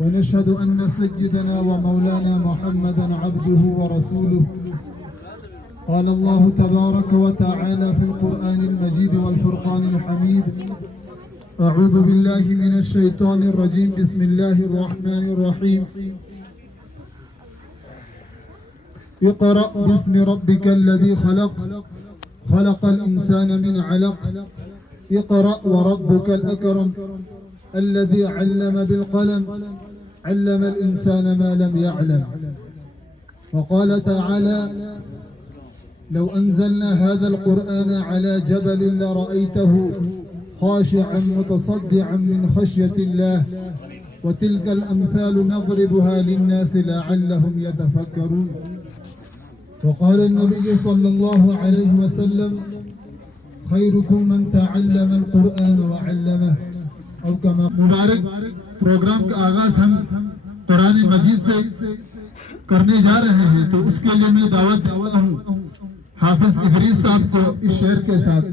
ونشهد أن سيدنا ومولانا محمدا عبده ورسوله. قال الله تبارك وتعالى في القرآن المجيد والفرقان الحميد: أعوذ بالله من الشيطان الرجيم، بسم الله الرحمن الرحيم. اقرأ باسم ربك الذي خلق، خلق الإنسان من علق. اقرأ وربك الأكرم الذي علم بالقلم، علم الإنسان ما لم يعلم. وقال تعالى: لو أنزلنا هذا القرآن على جبل لرأيته خاشعا متصدعا من خشية الله. وتلك الأمثال نضربها للناس لعلهم يتفكرون. وقال النبي صلى الله عليه وسلم: خيركم من تعلم القرآن وعلمه. اور کما مبارک پروگرام کا آغاز ہم قرآن مجید سے کرنے جا رہے ہیں، تو اس کے لیے میں دعوت دیتا ہوں حافظ ادریس صاحب کو اس شعر کے ساتھ.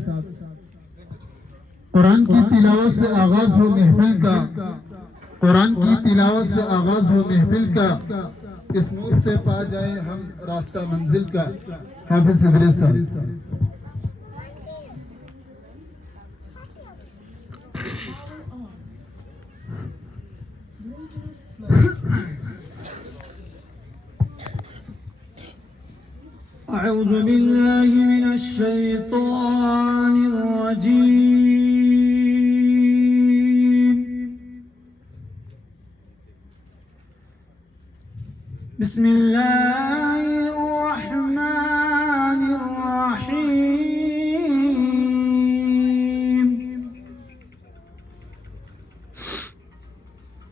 قرآن کی تلاوت سے آغاز ہو محفل کا، قرآن کی تلاوت سے آغاز ہو محفل کا، اس نور سے پا جائے ہم راستہ منزل کا. حافظ ادریس صاحب. أعوذ بالله من الشيطان الرجيم. بسم الله الرحمن الرحيم.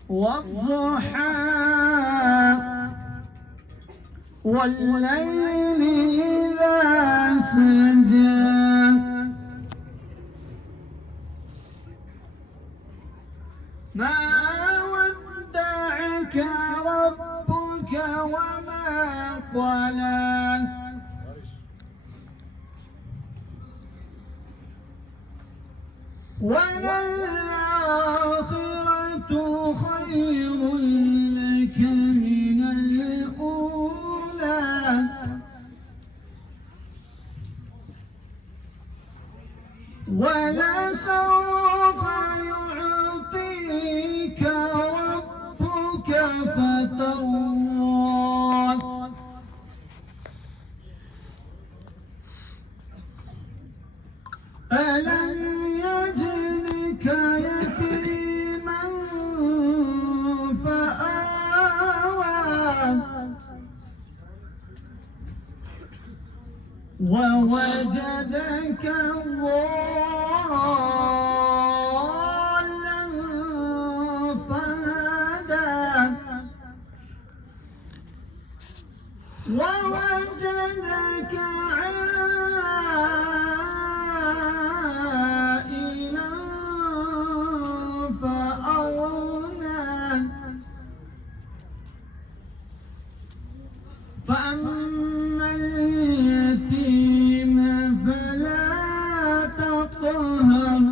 والضحى والليل إذا سجى ما ودعك ربك وما قلى وللآخرة خير لك من الأولى ولسوف يعطيك ربك فترضى ألم يجدك يتيما فآوى ووجدك ضالا فهدى ووجدك عائلا فأغنى فأما اليتيم فلا تقهر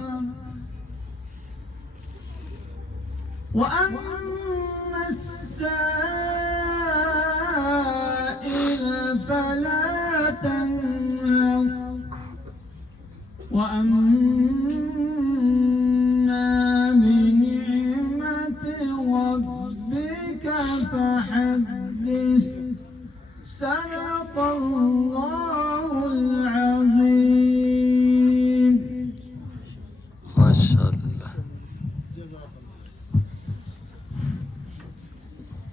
وأما السائل فلا تنهر وأما بنعمة ربك فحدث. صدق الله العظيم. ما شاء اللہ.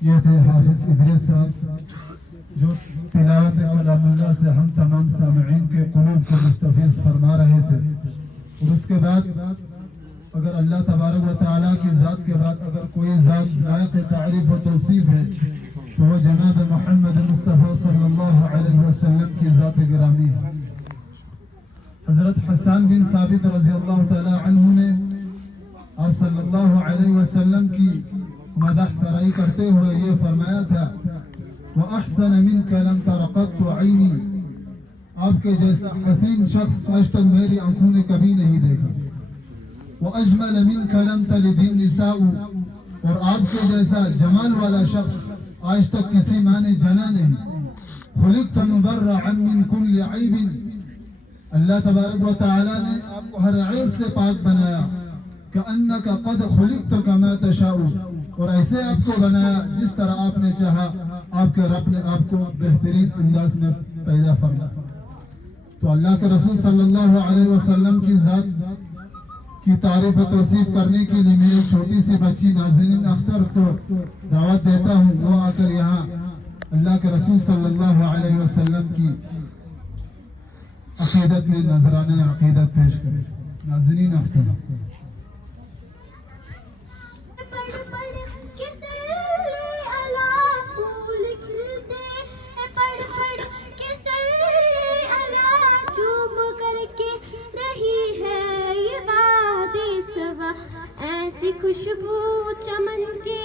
یہ تھے حافظ ادریس صاحب جو تلاوت کلام اللہ سے ہم تمام سامعین کے قلوب کو مستفیض فرما رہے تھے. اور اس کے بعد اگر اللہ تبارک و تعالیٰ کی ذات کے بعد اگر کوئی ذات لائق تعریف و توصیف ہے تو وہ جناب محمد مصطفیٰ صلی اللہ علیہ وسلم کی ذات گرامی ہے. حضرت حسان بن ثابت رضی اللہ تعالی عنہ نے آپ صلی اللہ علیہ وسلم کی مدح سرائی کرتے ہوئے یہ فرمایا تھا: وَأَحْسَنَ مِنْكَ لَمْ تَرَ قَطُّ عَيْنِي. آپ کے جیسا حسین شخص آج تک میری آنکھوں نے کبھی نہیں دیکھا. وَأَجْمَلَ مِنْكَ لَمْ تَلِدِ النِّسَاءُ. اور آپ کے جیسا جمال والا شخص آج تک کسی ماں نے جنا نہیں. خلقت مبرعا من كل عیب. اللہ تبارک و تعالیٰ نے آپ کو ہر عیب سے پاک بنایا. کأنک قد خلقت کما تشاء. اور ایسے آپ کو بنایا جس طرح آپ نے چاہا. آپ کے رب نے آپ کو بہترین انداز میں پیدا فرمایا. تو اللہ کے رسول صلی اللہ علیہ وسلم کی ذات کی تعریف و توصیف کرنے کے لیے میری چھوٹی سی بچی نازنین اختر کو دعوت دیتا ہوں. وہ آ کر یہاں اللہ کے رسول صلی اللہ علیہ وسلم کی عقیدت میں نذرانہ عقیدت پیش کرے. نازنین اختر. ایسی خوشبو چمن کے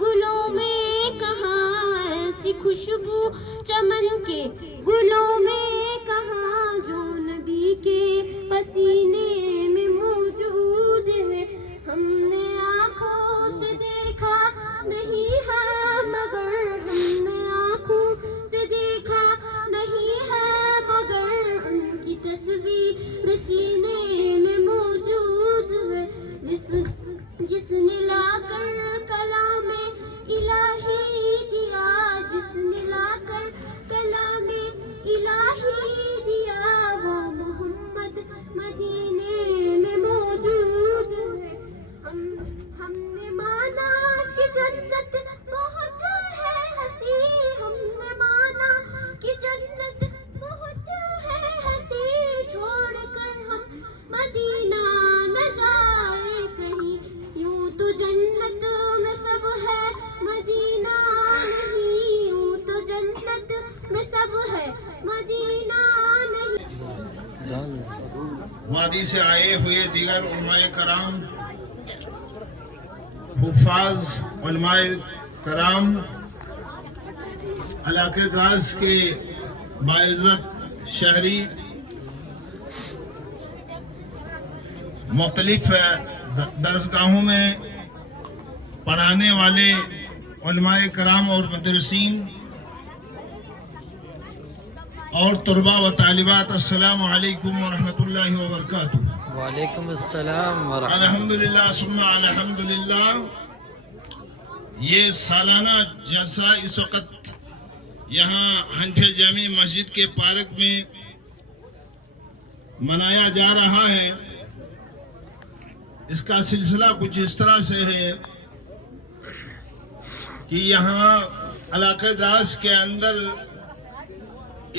گلوں میں کہاں، ایسی خوشبو چمن کے گلوں میں کہاں، جو نبی کے پسینے میں موجود ہے. ہم نے آنکھوں سے دیکھا نہیں ہے مگر، ہم نے آنکھوں سے دیکھا نہیں ہے مگر، ان کی تصویر سینے میں موجود ہے. جس نے لا کر کلام الہی دیا، جس نے لا کر کلام الہی دیا، وہ محمد مدینے میں موجود ہے. ہم نے مانا کہ جنت بہت ہے ہنسی، ہم نے مانا کہ جنت بہت ہے ہنسی، چھوڑ کر ہم مدینہ نہ جائے کہیں. یوں تو جنت میں سب ہے مدینہ نہیں، یوں تو جنت میں سب ہے مدینہ نہیں. وادی سے آئے ہوئے دیگر علماء کرام، حفاظ علماء کرام، علاقہ دراز کے باعزت شہری، مختلف درسگاہوں میں پڑھانے والے علماء کرام اور مدرسین اور طلباء و طالبات، السلام علیکم ورحمۃ اللہ وبرکاتہ. وعلیکم السلام ورحمۃ اللہ. الحمدللہ ثم الحمدللہ. یہ سالانہ جلسہ اس وقت یہاں حنفیہ جامع مسجد کے پارک میں منایا جا رہا ہے. اس کا سلسلہ کچھ اس طرح سے ہے کہ یہاں علاقہ دراز کے اندر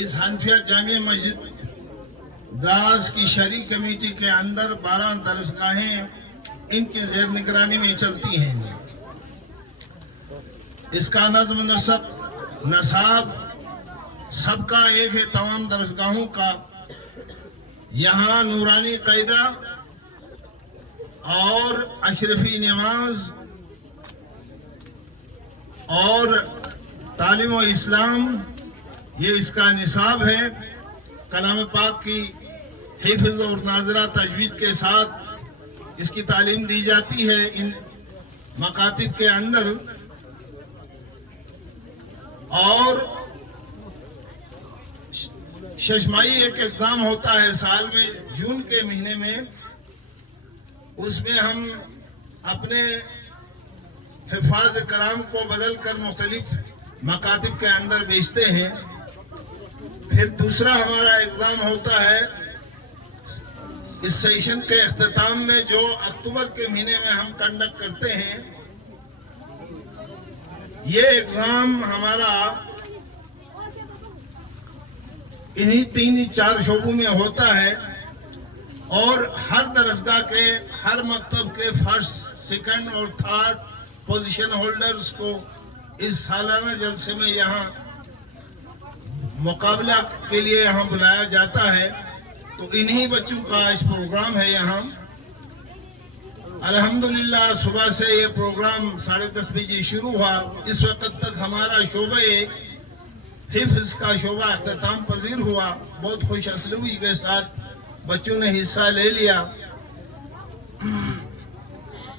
اس حنفیہ جامع مسجد دراز کی شہری کمیٹی کے اندر 12 درسگاہیں ان کی زیر نگرانی میں چلتی ہیں. اس کا نظم نصاب سب کا ایک ہے، تمام درسگاہوں کا. یہاں نورانی قاعدہ اور اشرفی نماز اور تعلیم و اسلام یہ اس کا نصاب ہے. کلام پاک کی حفظ اور ناظرہ تجوید کے ساتھ اس کی تعلیم دی جاتی ہے ان مکاتب کے اندر. اور ششمائی ایک ایگزام ہوتا ہے سال میں جون کے مہینے میں، اس میں ہم اپنے حفاظ کرام کو بدل کر مختلف مکاتب کے اندر بھیجتے ہیں. پھر دوسرا ہمارا ایگزام ہوتا ہے اس سیشن کے اختتام میں، جو اکتوبر کے مہینے میں ہم کنڈکٹ کرتے ہیں. یہ ایگزام ہمارا انہی 3-4 شعبوں میں ہوتا ہے، اور ہر درسگاہ کے ہر مکتب کے فرسٹ، سیکنڈ اور تھرڈ پوزیشن ہولڈرز کو اس سالانہ جلسے میں یہاں مقابلہ کے لیے یہاں بلایا جاتا ہے. تو انہی بچوں کا اس پروگرام ہے یہاں. الحمدللہ صبح سے یہ پروگرام 10:30 بجے شروع ہوا. اس وقت تک ہمارا شعبہ حفظ کا شعبہ اختتام پذیر ہوا. بہت خوش اسلوبی کے ساتھ بچوں نے حصہ لے لیا.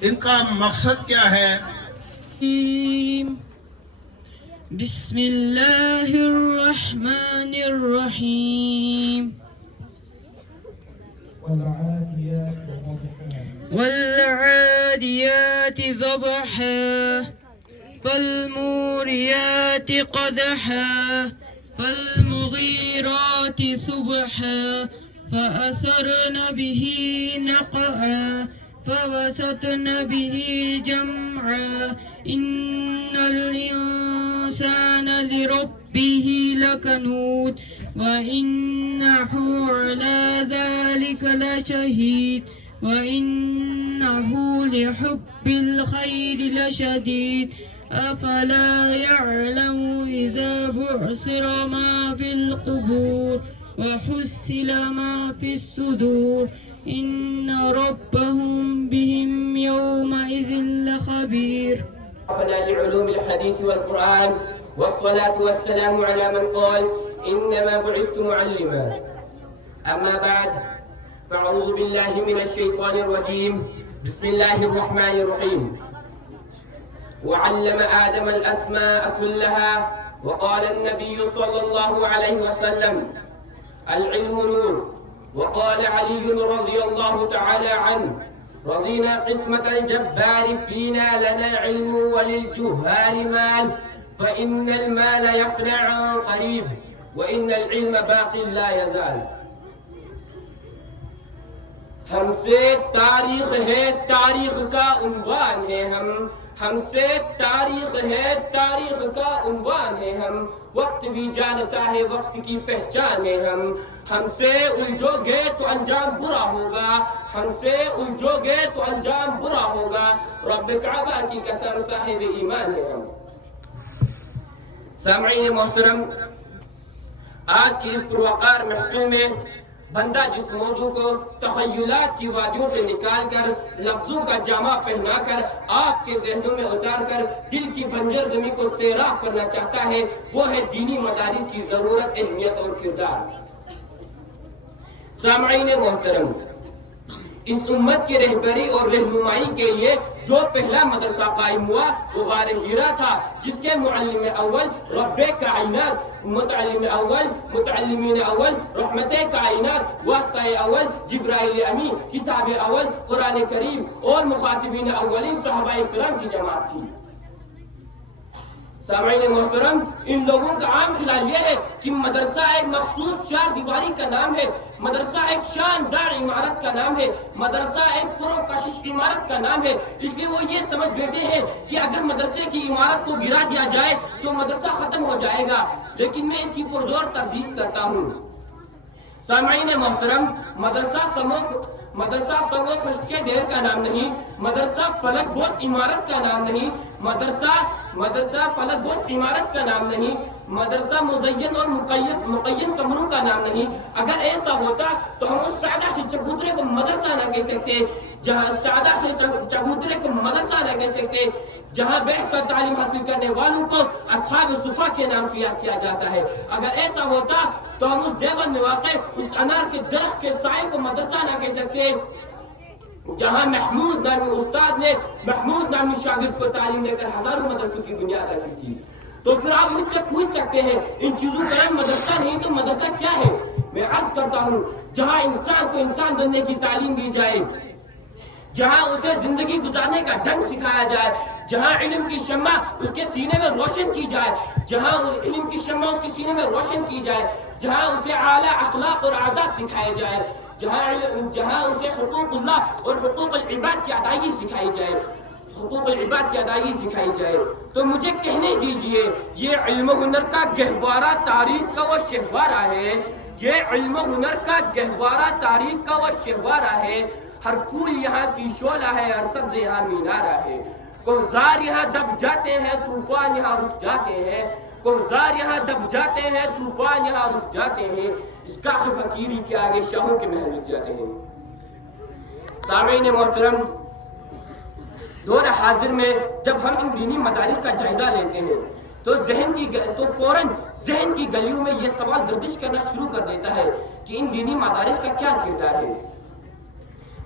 ان کا مقصد کیا ہے بسم الله الرحمن الرحيم والعاديات ضبحا فالموريات قدحا فالمغيرات صبحا فأثرن به نقعا فوسطن به جمعا إن الإنسان لربه لكنود وإنه على ذلك لشهيد وإنه لحب الخير لشديد أفلا يعلم إذا بعثر ما في القبور وحصل ما في الصدور إن ربهم بهم يومئذ لخبير. لعلوم الحديث والقرآن والصلاة والسلام على من قال إنما بعثت معلما. أما بعد فأعوذ بالله من الشيطان الرجيم. بسم الله الرحمن الرحيم. وعلم آدم الأسماء كلها وقال النبي صلى الله عليه وسلم العلم نور. وقال علي رضي الله تعالى عنه رضينا قسمة الجبار فينا لنا علم وللجهال مال فإن المال يفنى عن قريب وإن العلم باق لا يزال. ہم سے تاریخ ہے، تاریخ کا عنوان ہے ہم سے تاریخ ہے، تاریخ کا عنوان ہے ہم. وقت بھی جانتا ہے، وقت کی پہچان ہے ہم سے الجھو گے تو انجام برا ہوگا، ہم سے الجھو گے تو انجام برا ہوگا. رب کعبہ کی قسم صاحب ایمان ہے ہم. سامعین محترم، آج کی اس پروقار محفل میں بندہ جس موضوع کو تخیلات کی وادیوں سے نکال کر لفظوں کا جامع پہنا کر آپ کے ذہنوں میں اتار کر دل کی بنجر زمین کو سیراب کرنا چاہتا ہے وہ ہے دینی مدارس کی ضرورت، اہمیت اور کردار. سامعین محترم، اس امت کی رہبری اور رہنمائی کے لیے جو پہلا مدرسہ قائم ہوا وہ غار ہیرا تھا، جس کے معلم اول رب کائنات، متعلم اول، متعلمین اول، رحمت کائنات، واسطہ اول جبرائیل امین، کتاب اول قرآن کریم اور مخاطبین اولین صحابہ کرام کی جماعت تھی. سامعین محترم، ان لوگوں کا عام خیال یہ ہے کہ مدرسہ ایک مخصوص چار دیواری کا نام ہے، مدرسہ ایک شاندار عمارت کا نام ہے، مدرسہ ایک پرکشش عمارت کا نام ہے. اس لیے وہ یہ سمجھ بیٹھے ہیں کہ اگر مدرسے کی عمارت کو گرا دیا جائے تو مدرسہ ختم ہو جائے گا. لیکن میں اس کی پرزور تردید کرتا ہوں. سامعین محترم، مدرسہ سمو خشت کے دیر کا نام نہیں، مدرسہ فلک بوس عمارت کا نام نہیں، مدرسہ فلک بوس عمارت کا نام نہیں، مدرسہ مزین اور مقین کمروں کا نام نہیں. اگر ایسا ہوتا تو ہم اس سادہ سے چبوترے کو مدرسہ نہ کہہ سکتے، جہاں بیٹھ کر تعلیم حاصل کرنے والوں کو اصحاب صفا کے نام سے یاد کیا جاتا ہے. اگر ایسا ہوتا تو ہم اس دیوبند میں واقع اس انار کے درخت کے سائے کو مدرسہ نہ کہہ سکتے، جہاں محمود نامی استاد نے محمود نامی شاگرد کو تعلیم دے کر ہزاروں مدرسوں کی بنیاد رکھی تھی. تو پھر آپ مجھ سے پوچھ سکتے ہیں ان چیزوں کا نام مدرسہ نہیں تو مدرسہ کیا ہے؟ میں عرض کرتا ہوں، جہاں انسان کو انسان بننے کی تعلیم دی جائے، جہاں اسے زندگی گزارنے کا ڈھنگ سکھایا جائے، جہاں علم کی شمع اس کے سینے میں روشن کی جائے، جہاں علم کی شمع اس کے سینے میں روشن کی جائے، جہاں اسے اعلیٰ اخلاق اور آداب سکھائے جائے، جہاں اسے حقوق اللہ اور حقوق العباد کی ادائیگی سکھائی جائے، تو مجھے کہنے دیجئے یہ علم و ہنر کا گہوارہ تاریخ کا وہ شہوارہ ہے، یہ علم و ہنر کا گہوارہ تاریخ کا وہ شہوارہ ہے. ہر پھول یہاں کی شعلہ ہے، ہر سبز یہاں مینارہ ہے. کوہزار یہاں دب جاتے ہیں، طوفان یہاں رک جاتے ہیں، کوہزار یہاں دب جاتے ہیں، طوفان یہاں رک جاتے ہیں. اس کا فقیری کے آگے شاہوں کے محل رک جاتے ہیں. سامعین محترم، دور حاضر میں جب ہم ان دینی مدارس کا جائزہ لیتے ہیں تو فوراً ذہن کی گلیوں میں یہ سوال گردش کرنا شروع کر دیتا ہے کہ ان دینی مدارس کا کیا کردار ہے.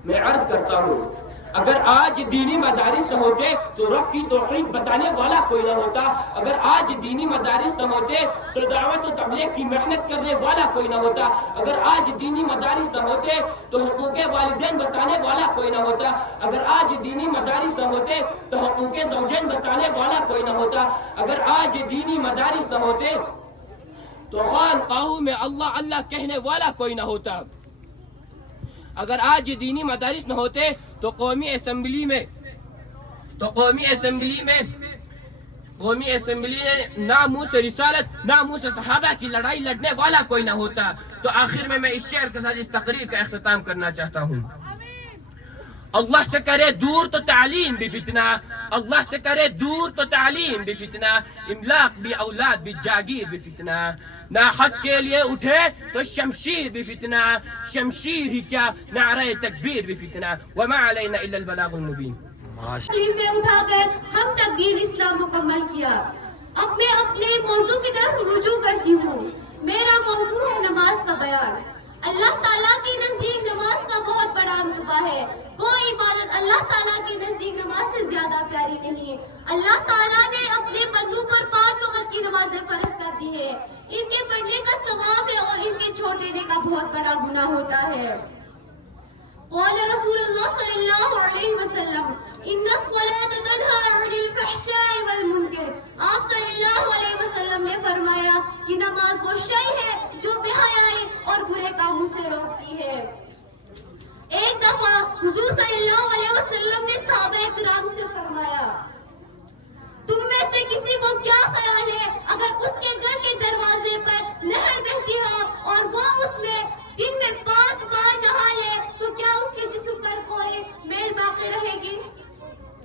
میں عرض کرتا ہوں اگر آج دینی مدارس نہ ہوتے تو رب کی توحید بتانے والا کوئی نہ ہوتا. اگر آج دینی مدارس نہ ہوتے تو دعوت و تبلیغ کی محنت کرنے والا کوئی نہ ہوتا. اگر آج دینی مدارس نہ ہوتے تو حقوق والدین بتانے والا کوئی نہ ہوتا. اگر آج دینی مدارس نہ ہوتے تو حقوق زوجین بتانے والا کوئی نہ ہوتا. اگر آج دینی مدارس نہ ہوتے تو خانقاہوں میں اللہ اللہ کہنے والا کوئی نہ ہوتا. اگر آج دینی مدارس نہ ہوتے تو قومی اسمبلی میں ناموس رسالت ناموس صحابہ کی لڑائی لڑنے والا کوئی نہ ہوتا. تو آخر میں اس شعر کے ساتھ اس تقریر کا اختتام کرنا چاہتا ہوں. اللہ سے کرے دور تو تعلیم بھی فتنہ, اللہ سے کرے دور تو تعلیم بھی فتنہ, املاق بھی اولاد بھی جاگیر بھی فتنہ. نہ حق کے لیے اٹھے تو شمشیر بھی فتنہ, شمشیر ہی کیا نعرہ تکبیر بھی فتنہ. وما علینا الا البلاغ المبین. میں اٹھا کر ہم تک دین اسلام مکمل کیا. اب میں اپنے موضوع کی طرف رجوع کرتی ہوں. میرا موضوع ہے نماز کا بیان. اللہ تعالیٰ کے نزدیک نماز کا بہت بڑا رتبہ ہے. کوئی عبادت اللہ تعالیٰ کے نزدیک نماز سے زیادہ پیاری نہیں ہے. اللہ تعالیٰ نے اپنے بندوں پر 5 وقت کی نمازیں فرض کر دی ہے. ان کے پڑھنے کا ثواب ہے اور ان کے چھوڑ دینے کا بہت بڑا گناہ ہوتا ہے. قال رسول اللہ صلی اللہ علیہ وسلم ان الصلاة تنہی عن الفحشاء والمنکر. آپ صلی اللہ علیہ وسلم نے فرمایا کہ نماز وہ شے ہے جو بے حیائی اور برے کاموں سے روکتی ہے. ایک دفعہ حضور صلی اللہ علیہ وسلم نے صحابہ کرام سے فرمایا تم میں سے کسی کو کیا خیال ہے اگر اس کے گھر کے دروازے پر نہر بہتی ہو اور وہ اس میں دن میں 5 بار نہا لے تو کیا اس کے جسم پر کوئی میل باقی رہے گی؟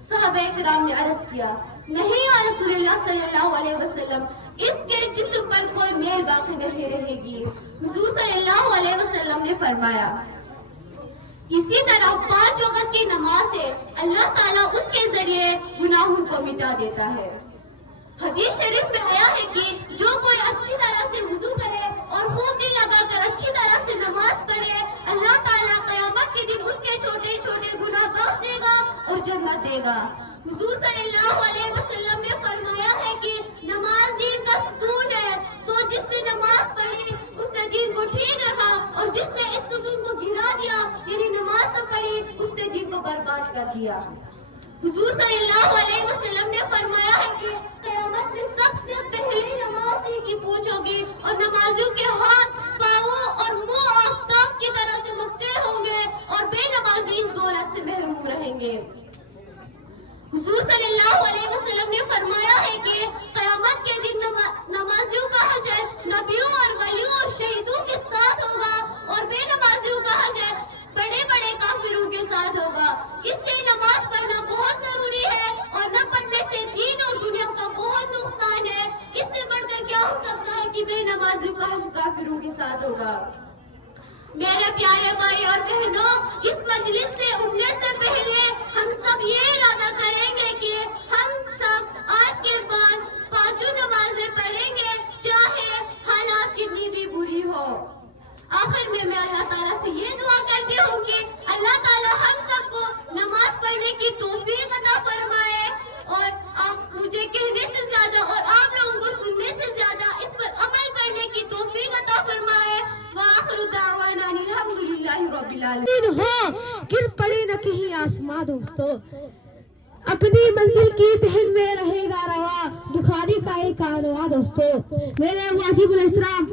صحابہ کرام نے عرض کیا نہیں یا رسول اللہ صلی اللہ علیہ وسلم, اس کے جسم پر کوئی میل باقی نہیں رہے گی. حضور صلی اللہ علیہ وسلم نے فرمایا اسی طرح 5 وقت کی نماز سے اللہ تعالیٰ اس کے ذریعے گناہوں کو مٹا دیتا ہے. حدیث شریف میں آیا ہے کہ جو کوئی اچھی طرح سے وضو کرے اور خوب دل لگا کر اچھی طرح سے نماز پڑھے اللہ تعالیٰ قیامت کے دن اس کے چھوٹے چھوٹے گناہ بخش دے گا اور جنت دے گا. حضور صلی اللہ علیہ وسلم نے فرمایا ہے کہ نماز دین کا ستون ہے. تو جس نے نماز پڑھی اس نے دین کو ٹھیک رکھا اور جس نے اس ستون کو گرا دیا یعنی نماز نہ پڑھی اس نے دین کو برباد کر دیا. حضور صلی اللہ علیہ وسلم نے فرمایا ہے کہ قیامت میں سب سے پہلی نماز ہی کی پوچھ ہوگی اور نمازیوں کے ہاتھ پاؤں اور منہ آفتاب کی طرح چمکتے ہوں گے اور بے نمازی اس دولت سے محروم رہیں گے. حضور صلی اللہ علیہ وسلم نے فرمایا ہے کہ قیامت کے دن نمازیوں کا حشر نبیوں اور ولیوں اور شہیدوں کے ساتھ ہوگا اور بے نمازیوں کا حشر بڑے بڑے کافروں کے ساتھ ہوگا. اس لیے نماز پڑھنا بہت ضروری ہے اور نہ پڑھنے سے دین اور دنیا کا بہت نقصان ہے. اس سے بڑھ کر کیا ہو سکتا ہے کہ بے نمازیوں کا حشر کافروں کے ساتھ ہوگا. میرے پیارے بھائی اور بہنوں, اس مجلس سے اٹھنے سے پہلے ہم سب یہ ارادہ کریں گے کہ ہم سب آج کے بعد 5 نمازیں پڑھیں گے چاہے حالات کتنی بھی بری ہو. آخر میں اللہ تعالیٰ سے یہ دعا کرتی ہوں کہ اللہ تعالیٰ ہم سب کو نماز پڑھنے کی توفیق عطا فرمائے اور آپ مجھے کہنے سے زیادہ اور آپ لوگوں کو سننے سے زیادہ اس پر عمل کرنے کی توفیق عطا فرمائے. وآخر دعوانا الحمدللہ رب العالمین. ہو گر پڑے نہ کہیں آسمان دوستو, اپنی منزل کی دہن میں رہے گا روا بخاری کا ایک کارواں دوستو. میرے واجب الاحترام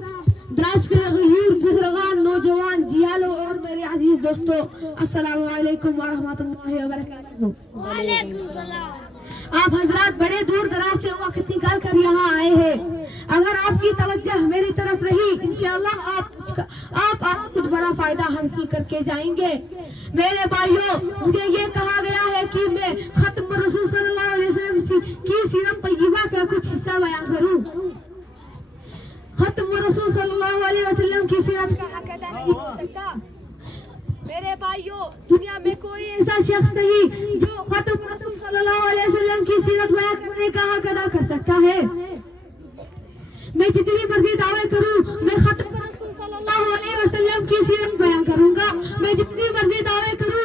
دراز کے غیور بزرگان نوجوان جیالو اور میرے عزیز دوستو, السلام علیکم ورحمۃ اللہ وبرکاتہ. وعلیکم السلام. آپ حضرات بڑے دور دراز سے وقت نکال کر یہاں آئے ہیں. اگر آپ کی توجہ میری طرف رہی انشاءاللہ آپ آج کچھ بڑا فائدہ حاصل کر کے جائیں گے. میرے بھائیوں, مجھے یہ کہا گیا ہے کہ میں ختم رسول صلی اللہ علیہ وسلم کی سیرت طیبہ کا کچھ حصہ بیان کروں. ختم رسول صلی اللہ علیہ وسلم کی سیرت کا حق ادا نہیں ہو سکتا. میرے بھائیوں, دنیا میں کوئی ایسا شخص نہیں جو ختم رسول صلی اللہ علیہ وسلم کی سیرت بیان کرنے کا حق ادا کر سکتا ہے. میں جتنی مرضی دعوے کروں میں ختم رسول صلی اللہ علیہ وسلم کی سیرت بیان کروں گا. میں جتنی مرضی دعوے کروں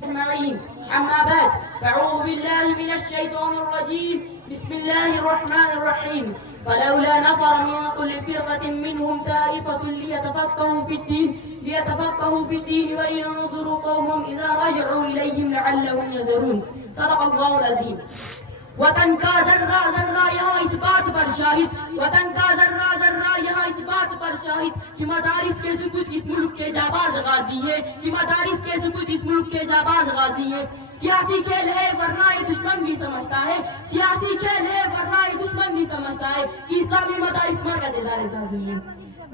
أجمعين. أما بعد فأعوذ بالله من الشيطان الرجيم. بسم الله الرحمن الرحيم. فلولا نفر من كل فرقة منهم طائفة ليتفقهوا في الدين ولينظروا قومهم إذا رجعوا إليهم لعلهم يحذرون. صدق الله العظيم. وطن کا ذرہ ذرہ یہاں اس بات پر شاہد، وطن کا ذرہ ذرہ یہاں اس بات پر شاہد کہ مدارس کے ثبوت اس ملک کے جاباز غازی ہے، کہ مدارس کے ثبوت اس ملک کے جاباز غازی ہے۔ سیاسی کھیل ہے ورنہ یہ دشمن بھی سمجھتا ہے، سیاسی کھیل ہے ورنہ یہ دشمن بھی سمجھتا ہے کہ اسلامی مدارس مرکز ادارے سازی ہے۔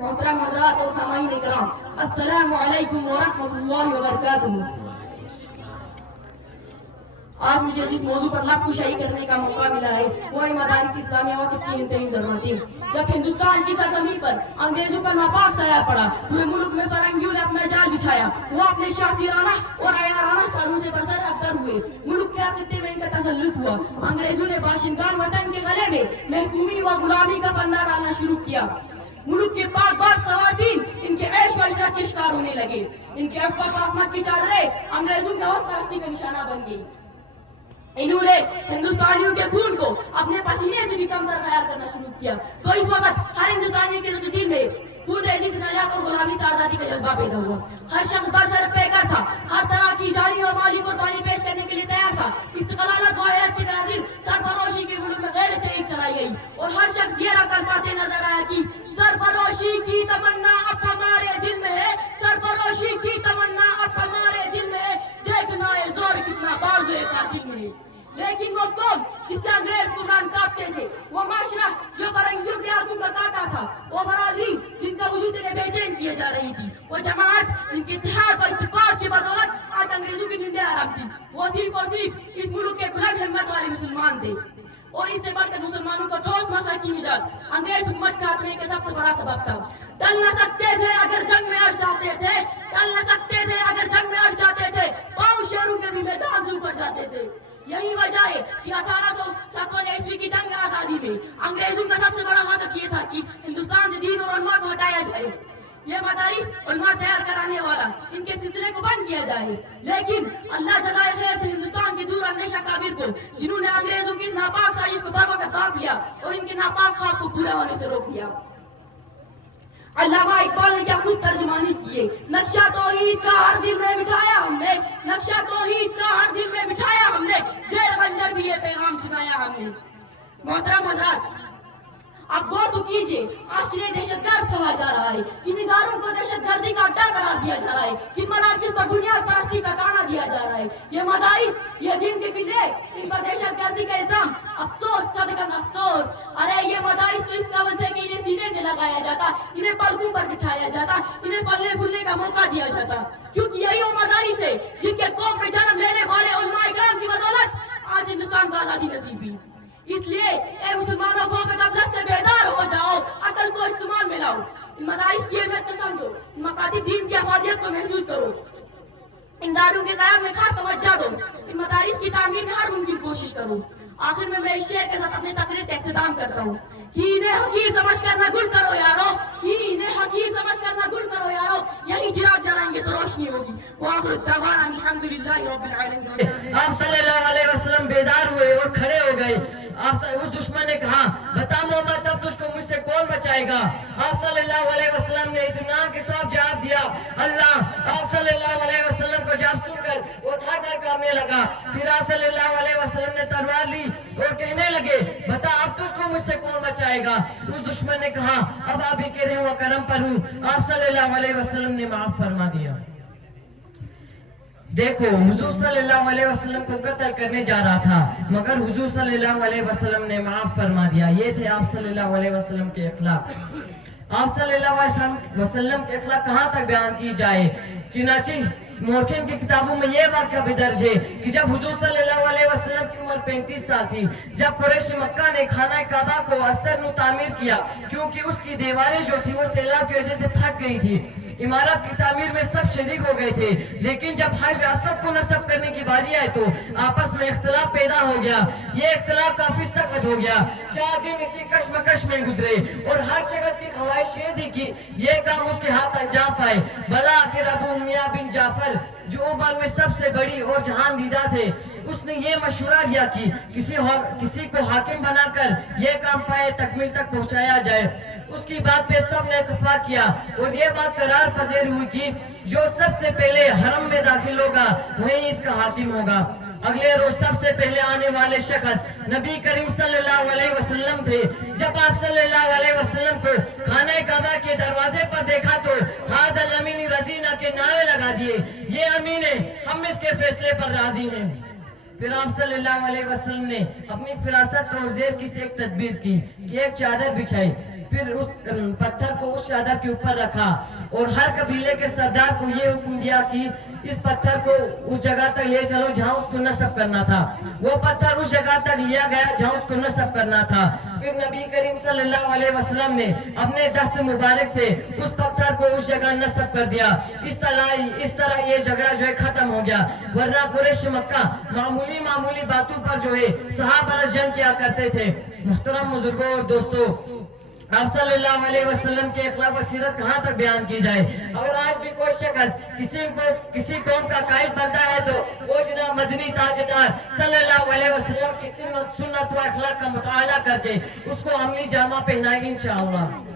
محترم حضرات اور سامعین کرام، السلام علیکم ورحمۃ اللہ وبرکاتہ۔ آج مجھے جس موضوع پر لب کشائی کرنے کا موقع ملا ہے وہ ہے مدارس اسلامیہ وقت کی انتہائی ضرورتیں۔ جب ہندوستان کی سرزمین پر انگریزوں کا ناپاک سایہ پڑا، پورے ملک میں فرنگیوں نے اپنا جال بچھایا، وہ اپنے شاطرانہ اور عیارانہ چالوں سے برسر افطر ہوئے، ملک کے خطے میں ان کا تسلط ہوا۔ انگریزوں نے باشندگان وطن کے گلے میں محکومی و غلامی کا پھندا ڈالنا شروع کیا۔ ملک کے پاک باز خواتین ان کے عیش و عشرت کے شکار ہونے لگے، ان کے عفت و عصمت کی چادریں انگریزوں کے حوث پرستی کا نشانہ بن گئی۔ انہوں نے ہندوستانیوں کے خون کو اپنے پسینے سے بھی کم تر خیال کرنا شروع کیا۔ تو اس وقت ہر ہندوستانی کے دل میں خون ریزی سے نجات اور غلامی سے آزادی کا جذبہ پیدا ہوا۔ ہر شخص برسر پیکر تھا، ہر طرح کی جانی اور مالی قربانی پیش کرنے کے لیے تیار تھا۔ استقلالت و غیرت کے ناظر سرفروشی کے ملک میں غیرت ایک چلائی گئی اور ہر شخص یہ رکھ کر پاتے نظر آیا کہ سرفروشی کی تمنا اب ہمارے دل میں ہے، سرفروشی کی تمنا اب ہمارے دل میں ہے، دیکھنا ہے زور کتنا بازو قاتل میں ہے۔ لیکن وہ قوم جس سے انگریز حکمران کاپتے تھے، وہ معاشرہ جو فرنگیوں کے ہاتھوں کا کاٹا تھا، وہ برادری جن کا وجود انہیں بے چین کیے جا رہی تھی، وہ جماعت جن کے اتحاد و اتفاق کی بدولت آج انگریزوں کی نیندیں حرام تھی، وہ صرف اور صرف اس ملک کے بلند ہمت والے مسلمان تھے۔ اور اس سے بڑھ کر مسلمانوں کا ٹھوس مسئلہ کی مزاج انگریز حکومت کے خاتمے کا سب سے بڑا سبب تھا۔ ٹل نہ سکتے تھے اگر جنگ میں اڑ جاتے تھے، ٹل نہ سکتے تھے اگر جنگ میں اڑ جاتے تھے، پاؤں شہروں کے بھی میدان سے اوپر جاتے تھے۔ یہی وجہ ہے کہ 1897 کی جنگ آزادی میں انگریزوں کا سب سے بڑا ہدف یہ تھا کہ ہندوستان سے دین اور علماء کو ہٹایا جائے، یہ مدارس علماء تیار کرانے والا ان کے سلسلے کو بند کیا جائے۔ لیکن اللہ جزائے خیر دے ہندوستان کے دور اندیشہ کابر کو، جنہوں نے انگریزوں کی اس ناپاک سازش کو بر وقت بھانپ لیا اور ان کے ناپاک خواب کو پورا ہونے سے روک دیا۔ علامہ اقبال نے کیا خوب ترجمانی کی دیکھیے نقشہ توحید کا ہر دل میں بٹھایا ہم نے, نقشہ توحید کا ہر دل میں بٹھایا ہم نے, زیر خنجر بھی یہ پیغام سنایا ہم نے. محترم حضرات, اب غور تو کیجئے, آج کے لیے دہشت گرد کہا جا رہا ہے, کن اداروں کو دہشت گردی کا اڈا قرار دیا جا رہا ہے, کن مراکز پر بنیاد پرستی کا تانا دیا جا رہا ہے. یہ مدارس, یہ دین کے قلعے, ان پر دہشت گردی کا الزام, افسوس صدقاً افسوس. ارے یہ مدارس تو اس قابل ہے کہ انہیں سینے سے لگایا جاتا, انہیں پلکوں پر بٹھایا جاتا, انہیں پلنے پھولنے کا موقع دیا جاتا, کیونکہ یہی وہ مدارس ہے جن کے قوم میں جنم لینے والے علماء اکرام کی بدولت آج ہندوستان کو آزادی نصیب ہوئی. اس لیے اے مسلمانوں کو غفلت سے بیدار ہو جاؤ, عقل کو استعمال میں لاؤ, ان مدارس کی اہمیت کو سمجھو, ان مکاتب دین کی افادیت کو محسوس کرو, ان داروں کے قیام میں خاص توجہ دو, ان مدارس کی تعمیر میں ہر ممکن کوشش کرو. آخر میں اس شعر کے ساتھ اپنے تقریر کا اختتام کرتا ہوں. انہیں حقیر سمجھ کر نہ گل کرو یارو, انہیں حقیر سمجھ کر نہ گل کرو یارو, یہی چراغ جلائیں گے تو روشنی ہوگی. وآخر الدعوانا الحمدللہ رب العالمین. آپ صلی اللہ علیہ وسلم بیدار ہوئے اور کھڑے ہو گئے. اس دشمن نے کہا, بتا محمد اب تجھ کو مجھ سے کون بچائے گا؟ آپ صلی اللہ علیہ وسلم نے اطمینان کے ساتھ جواب دیا, اللہ. آپ صلی اللہ علیہ وسلم کو جواب سن کر وہ تھر تھر کانپنے لگا. پھر آپ صلی اللہ علیہ وسلم نے تلوار لی اور کہنے لگے, بتا اب تجھ کو مجھ سے کون بچائے گا؟ اس دشمن نے کہا, اب آپ ہی کہہ رہے ہو کرم پر ہوں. آپ صلی اللہ علیہ وسلم نے معاف فرما دیا. دیکھو, حضور صلی اللہ علیہ وسلم کو قتل کرنے جا رہا تھا, مگر حضور صلی اللہ علیہ وسلم نے معاف فرما دیا. یہ تھے آپ صلی اللہ علیہ وسلم کے اخلاق. آپ صلی اللہ علیہ وسلم کے اخلاق کہاں تک بیان کی جائے. چنانچہ مورخین کی کتابوں میں یہ واقعہ بھی درج ہے کہ جب حضور صلی اللہ علیہ وسلم کی عمر 35 سال تھی, جب قریش مکہ نے خانہ کعبہ کو اثر نو تعمیر کیا, کیونکہ اس کی دیواریں جو تھی وہ سیلاب کی وجہ سے پھٹ گئی تھی. عمارت کی تعمیر میں سب شریک ہو گئے تھے, لیکن جب حجر اسود کو نصب کرنے کی باری آئی تو آپس میں اختلاف پیدا ہو گیا. یہ اختلاف کافی سخت ہو گیا. 4 دن اسی کشمکش میں گزرے اور ہر شخص کی خواہش یہ تھی کہ یہ کام اس کے ہاتھ انجام پائے. بلا آخر ابو میاں بن جعفر, جو عمر میں سب سے بڑی اور جہان دیدہ تھے, اس نے یہ مشورہ دیا کہ کسی کو حاکم بنا کر یہ کام پائے تکمیل تک پہنچایا جائے. اس کی بات پہ سب نے اتفاق کیا اور یہ بات قرار پذیر ہوئی کہ جو سب سے پہلے حرم میں داخل ہوگا وہی اس کا حاکم ہوگا. اگلے روز سب سے پہلے آنے والے شخص نبی کریم صلی اللہ علیہ وسلم تھے. جب آپ صلی اللہ علیہ وسلم کو خانہ کعبہ کے دروازے پر دیکھا تو ھذا الامین رضینا کے نعرے لگا دیے, یہ امین ہے, ہم اس کے فیصلے پر راضی ہیں. پھر آپ صلی اللہ علیہ وسلم نے اپنی فراست اور زیر کی سے ایک تدبیر کی کہ ایک چادر بچھائی, پھر اس پتھر کو اس چادر کے اوپر رکھا اور ہر قبیلے کے سردار کو یہ حکم دیا کہ اس پتھر کو اس جگہ تک لے چلو جہاں اس کو نصب کرنا تھا. وہ پتھر اس جگہ تک لیا گیا جہاں اس کو نصب کرنا تھا. پھر نبی کریم صلی اللہ علیہ وسلم نے اپنے دست مبارک سے اس پتھر کو اس جگہ نصب کر دیا. اس طرح یہ جھگڑا جو ہے ختم ہو گیا. ورنہ قریش مکہ معمولی باتوں پر جو ہے صحابہ جنگ کیا کرتے تھے. محترم بزرگوں اور دوستوں, آپ صلی اللہ علیہ وسلم کے اخلاق و سیرت کہاں تک بیان کی جائے. اگر آج بھی کوئی شخص کسی قوم کا قائد بنتا ہے تو وہ جناب مدنی تاجدار صلی اللہ علیہ وسلم کی سنت و اخلاق کا مطالعہ کر کے اس کو عملی جامہ پہنائے گی انشاءاللہ.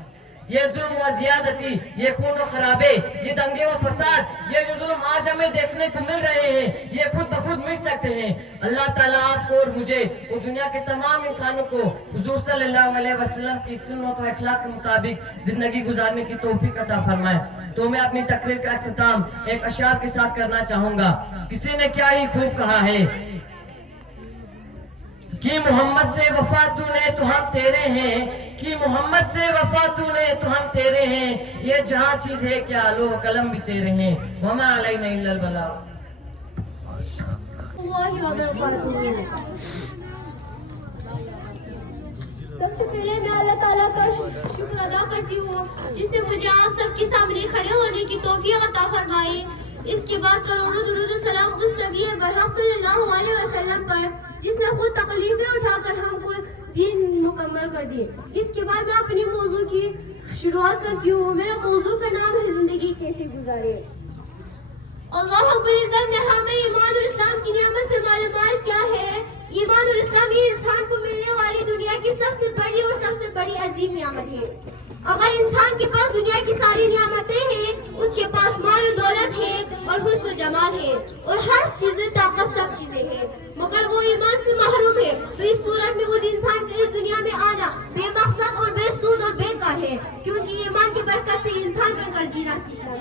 یہ ظلم و زیادتی, یہ خون و خرابے, یہ دنگے و فساد, یہ جو ظلم آج ہمیں دیکھنے کو مل رہے ہیں, یہ خود بخود مٹ سکتے ہیں. اللہ تعالیٰ آپ کو اور مجھے اور دنیا کے تمام انسانوں کو حضور صلی اللہ علیہ وسلم کی سنت و اخلاق کے مطابق زندگی گزارنے کی توفیق عطا فرمائے. تو میں اپنی تقریر کا اختتام ایک اشعار کے ساتھ کرنا چاہوں گا. کسی نے کیا ہی خوب کہا ہے کہ محمد سے وفا تو نے تو ہم تیرے ہیں, کہ محمد سے وفا تو نے تو ہم تیرے ہیں, یہ جہاں چیز ہے کیا لوح قلم بھی تیرے ہیں, وما علینا الا البلاغ. سب سے پہلے میں اللہ تعالیٰ کا شکر ادا کرتی ہوں جس نے مجھے آپ سب کے سامنے کھڑے ہونے کی توفیق عطا فرمائی. اس کے بعد کروڑوں درود و سلام اس نبی برحق صلی اللہ علیہ وسلم پر جس نے خود تکلیفیں اٹھا کر ہم کو دین مکمل کر دیے. اس کے بعد میں اپنی موضوع کی شروعات کرتی ہوں. میرا موضوع کا نام ہے زندگی کیسے گزارے. اللہ رب العزت نے ہمیں ایمان اور اسلام کی نعمت سے مالامال کیا ہے. ایمان اور اسلام یہ انسان کو ملنے والی دنیا کی سب سے بڑی اور سب سے بڑی عظیم نعمت ہے. اگر انسان کے پاس دنیا کی ساری نعمتیں ہیں, اس کے پاس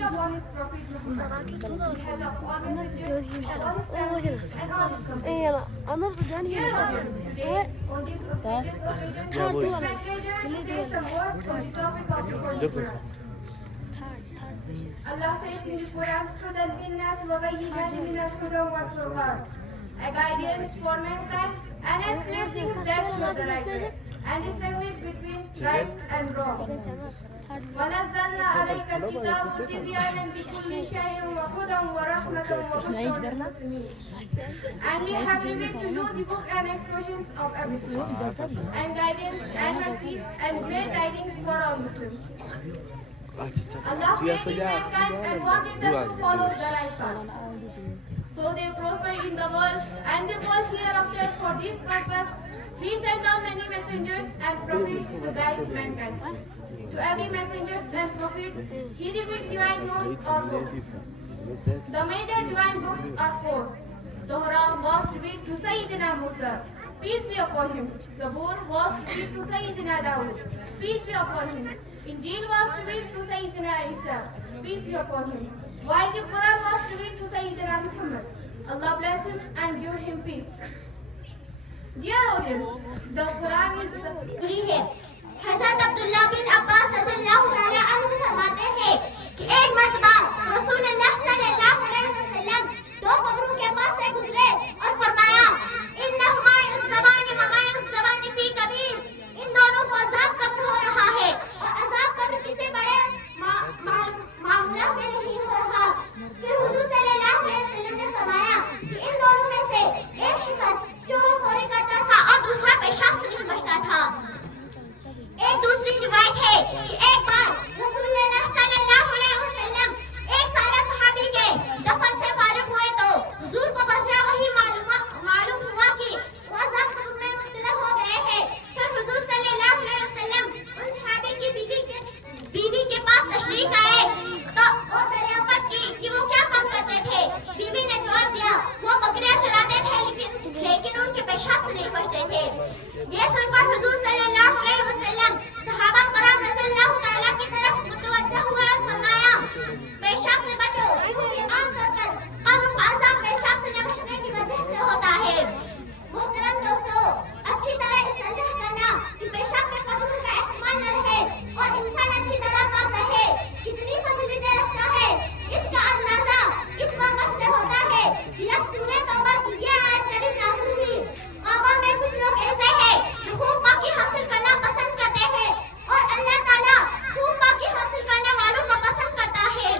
be upon his Prophet Muhammad. He has appointed with you and all his family and all his companions. Dear audience, today, on this auspicious occasion, spectators face the words on the topic of the Quran. Allah says in the Quran, "Hudan linnas wa bayyinatin min al-huda wal furqan," a guidance for mankind and as clear things that show the right way and distinguish between right and wrong. وَنَزَّلْنَا عَلَيْكَ الْكِتَابَ تِبْيَانًا لِكُلِّ شَيْءٍ وَهُدًى وَرَحْمَةً وَبُشْرَى لِلْمُسْلِمِينَ. And we have revealed to you the book and expressions of everything, and guidance and mercy and great tidings for all Muslims. Allah created mankind and wanted them to follow the right path, so they prosper in the world and they fall hereafter. For this purpose, He sent down many messengers and prophets to guide mankind. To every messengers and prophets, He revealed divine notes or books. The major divine books are four. Torah was revealed to Sayyidina Musa, peace be upon him. Zabur was revealed to Sayyidina Dawud, peace be upon him. Injil was revealed to Sayyidina Isa, peace be upon him. While the Quran was revealed to Sayyidina Muhammad, Allah bless him and give him peace. Dear audience, the Quran is the حضرت عبداللہ بن عباس رضی اللہ تعالیٰ عنہ فرماتے ہیں کہ ایک مرتبہ رسول اللہ صلی اللہ علیہ وسلم دو قبروں کے پاس سے گزرے اور فرمایا انہما الزبان وما الزبان فی کبیر، ان دونوں کو عذاب قبر ہو رہا ہے اور عذاب قبر کسی بڑے معاملہ میں نہیں ہو رہا۔ پھر حضور صلی اللہ علیہ وسلم نے فرمایا کہ ان دونوں میں سے ایک شخص چور خوری کرتا تھا اور دوسرا پیشاب سے نہیں بچتا تھا۔ ایک دوسری روایت ہے کہ ایک بار رسول اللہ صلی اللہ علیہ وسلم ایک سالہ صحابی کے دفن سے فارغ ہوئے تو حضور کو بذریعہ وحی معلوم ہوا کہ وہ عذاب قبر میں مبتلا ہو گئے ہیں۔ پھر حضور صلی اللہ علیہ وسلم ان صحابی کی بیوی کے پاس تشریف آئے اور دریافت کی کہ وہ کیا کام کرتے تھے۔ بیوی نے جواب دیا وہ بکریاں چراتے تھے لیکن ان کے پیشاب سے نہیں بچتے تھے۔ یہ سن کر حضور صلی اللہ علیہ وسلم صحابہ کرام رضی اللہ تعالیٰ کی طرف متوجہ ہوئے اور فرمایا پیشاب سے بچو، کیونکہ عام طور پر قبر کا عذاب پیشاب سے نہ بچنے کی وجہ سے ہوتا ہے۔ محترم دوستو، اچھی طرح استنجا کرنا کہ پیشاب میں قبر کا احتمال نہ رہے اور انسان اچھی طرح پاک رہے کتنی فضیلتیں رکھتا ہے، اس کا اندازہ اس وقت سے ہوتا ہے جب سورہ توبہ کی یہ آیت کریم نازل ہوئی۔ قوم میں کچھ لوگ ایسے ہیں جو خوب پاکی حاصل کرنا پسند کرتے ہیں اور اللہ تعالیٰ خوب پاکی حاصل کرنے والوں کو پسند کرتا ہے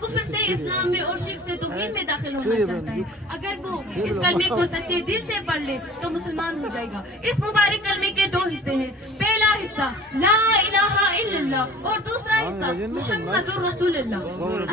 کفر سے اسلام میں اور شرک سے توحید میں داخل ہونا چاہتا ہے، اگر وہ اس کلمے کو سچے دل سے پڑھ لے تو مسلمان ہو جائے گا۔ اس مبارک کلمے کے دو حصے ہیں، پہلا حصہ لا الہ الا اللہ اور دوسرا حصہ محمد رسول اللہ۔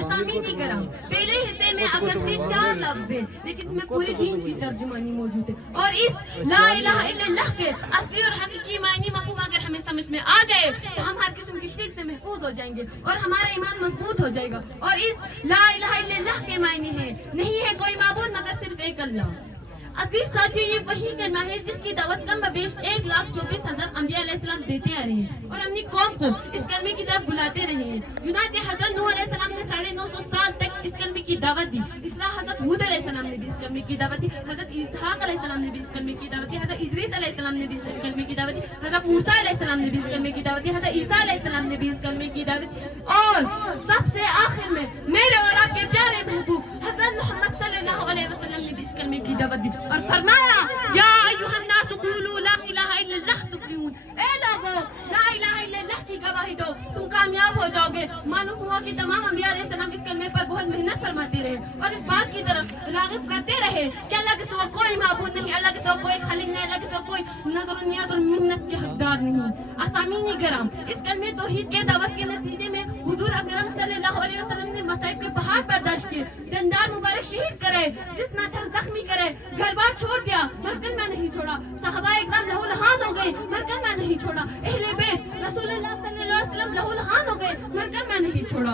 اسامین کرام، پہلے حصے میں اگرچہ 4 لفظ ہیں لیکن اس میں پورے دین کی ترجمانی موجود ہے، اور اس لا الہ الا اللہ کے اصلی اور حقیقی معنی مفہوم اگر ہمیں سمجھ میں آ جائے تو ہم ہر قسم کی شرک سے محفوظ ہو جائیں گے اور ہمارا ایمان مضبوط ہو جائے گا۔ اور اس لا الہ الا اللہ کے معنی ہے نہیں ہے کوئی معبود مگر صرف ایک اللہ۔ عزیز ساتھیو، یہ وہی کلمہ ہے جس کی دعوت کم بیش 1,24,000 انبیاء علیہ السلام دیتے آ رہے ہیں اور اپنی قوم کو اس کلمے کی طرف بلاتے رہے ہیں۔ چنانچہ حضرت نوح علیہ السلام نے 950 سال تک اس کلمے کی دعوت دی، اس طرح حضرت ہود علیہ السلام نے بھی اس کلمے کی دعوت دی، حضرت اسحاق علیہ السلام نے بھی اس کلمے کی دعوت دی، حضرت ادریس علیہ السلام نے بھی اس کلمے کی دعوت دی، حضرت موسیٰ علیہ السلام نے بھی اس کلمے کی دعوت دی، حضرت عیسیٰ علیہ السلام نے بھی اس کلمے کی دعوت دی، اور سب سے آخر میں میرے اور آپ کے پیارے محبوب حضرت محمد صلی اللہ علیہ وسلم نے بھی اس کلمے کی دعوت دی اور فرمایا یا ایھا الناس قولوا لا الہ الا اللہ تفلحون، اے لوگو لا الہ الا اللہ کی گواہی دو تم کامیاب ہو جاؤ گے۔ معلوم ہوا کہ تمام انبیاء علیہ السلام اس کلمے پر بہت محنت فرماتے رہے اور اس بات کی طرف راغب کرتے رہے کہ اللہ کے سوا کوئی معبود نہیں، اللہ کے سوا کوئی خالق نہیں، اللہ کے سوا کوئی نظر و نیاز اور منت کے حقدار نہیں۔ اسامین کرام، اس کلمے توحید کے دعوت کے نتیجے میں حضور اکرم صلی اللہ علیہ وسلم نے مصائب کے پہاڑ برداشت کیے، دندار مبارک شہید کرے، جسم اتھر زخمی کرے، گھر بار چھوڑ دیا مگر کلمہ نہیں چھوڑا، صحابہ اکرام لہو لہان ہو گئے مگر کلمہ نہیں چھوڑا، اہل بیت رسول اللہ صلی اللہ علیہ وسلم لہو لہان ہو گئے مگر کلمہ نہیں چھوڑا۔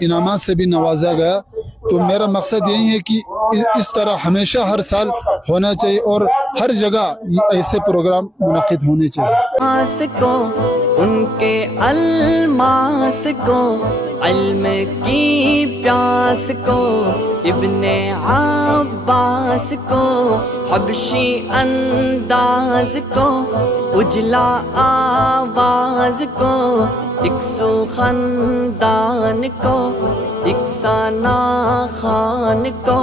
انعامات سے بھی نوازا گیا. تو میرا مقصد یہی ہے کہ اس طرح ہمیشہ ہر سال ہونا چاہیے اور ہر جگہ ایسے پروگرام منعقد ہونے چاہیے. کو ان کے الماس کو علم کی پیاس کو ابن عباس کو حبشی انداز کو اجلا آواز کو اکسو خاندان کو اکسانا خان کو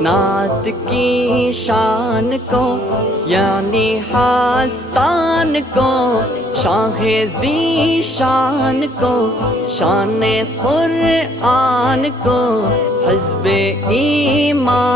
نعت کی شان کو یعنی حسان کو شاہ ذی شان کو شان قرآن کو حزب ایمان